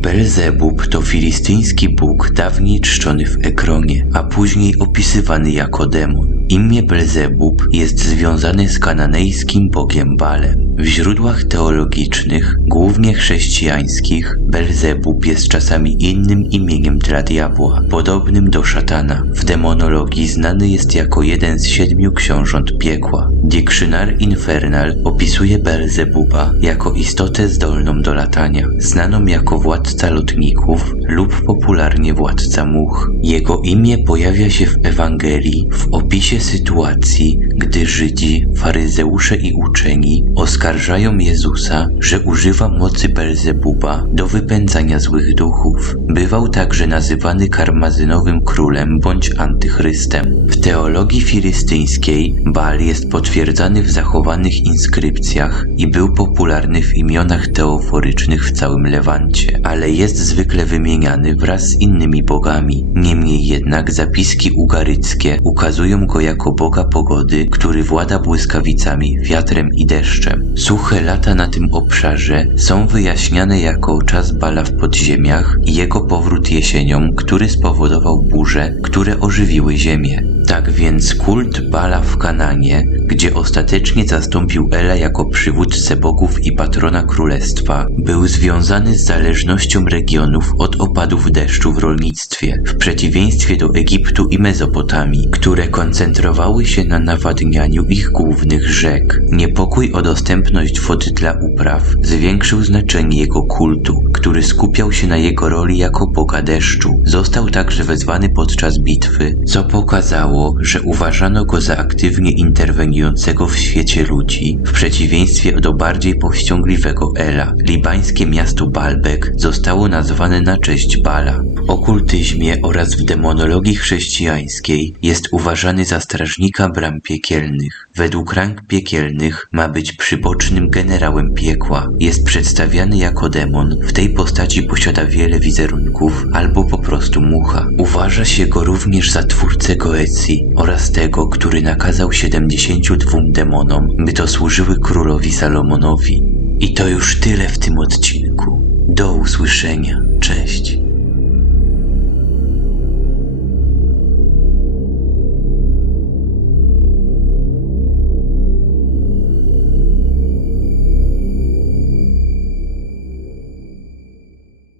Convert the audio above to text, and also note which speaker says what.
Speaker 1: Belzebub to filistyński bóg dawniej czczony w Ekronie, a później opisywany jako demon. Imię Belzebub jest związane z kananejskim bogiem Balem. W źródłach teologicznych, głównie chrześcijańskich, Belzebub jest czasami innym imieniem dla diabła, podobnym do szatana. W demonologii znany jest jako jeden z siedmiu książąt piekła. Dictionary Infernal opisuje Belzebuba jako istotę zdolną do latania, znaną jako władca lotników lub popularnie władca much. Jego imię pojawia się w Ewangelii w opisie sytuacji, gdy Żydzi, faryzeusze i uczeni oskarżają Jezusa, że używa mocy Belzebuba do wypędzania złych duchów. Bywał także nazywany karmazynowym królem bądź antychrystem. W teologii firystyńskiej Baal jest potwierdzany w zachowanych inskrypcjach i był popularny w imionach teoforycznych w całym Lewancie, ale jest zwykle wymieniany wraz z innymi bogami. Niemniej jednak zapiski ugaryckie ukazują go jako boga pogody, który włada błyskawicami, wiatrem i deszczem. Suche lata na tym obszarze są wyjaśniane jako czas Bala w podziemiach i jego powrót jesienią, który spowodował burze, które ożywiły ziemię. Tak więc kult Bala w Kananie, gdzie ostatecznie zastąpił Ela jako przywódcę bogów i patrona królestwa, był związany z zależnością regionów od opadów deszczu w rolnictwie, w przeciwieństwie do Egiptu i Mezopotamii, które koncentrowały się na nawadnianiu ich głównych rzek. Niepokój o dostępność wody dla upraw zwiększył znaczenie jego kultu, który skupiał się na jego roli jako boga deszczu. Został także wezwany podczas bitwy, co pokazało, że uważano go za aktywnie interweniującego w świecie ludzi, w przeciwieństwie do bardziej powściągliwego Ela. Libańskie miasto Baalbek zostało nazwane na cześć Bala. Okultyzmie oraz w demonologii chrześcijańskiej jest uważany za strażnika bram piekielnych. Według rang piekielnych ma być przybocznym generałem piekła. Jest przedstawiany jako demon, w tej postaci posiada wiele wizerunków albo po prostu mucha. Uważa się go również za twórcę Goecji oraz tego, który nakazał 72 demonom, by to służyły królowi Salomonowi. I to już tyle w tym odcinku. Do usłyszenia. Cześć.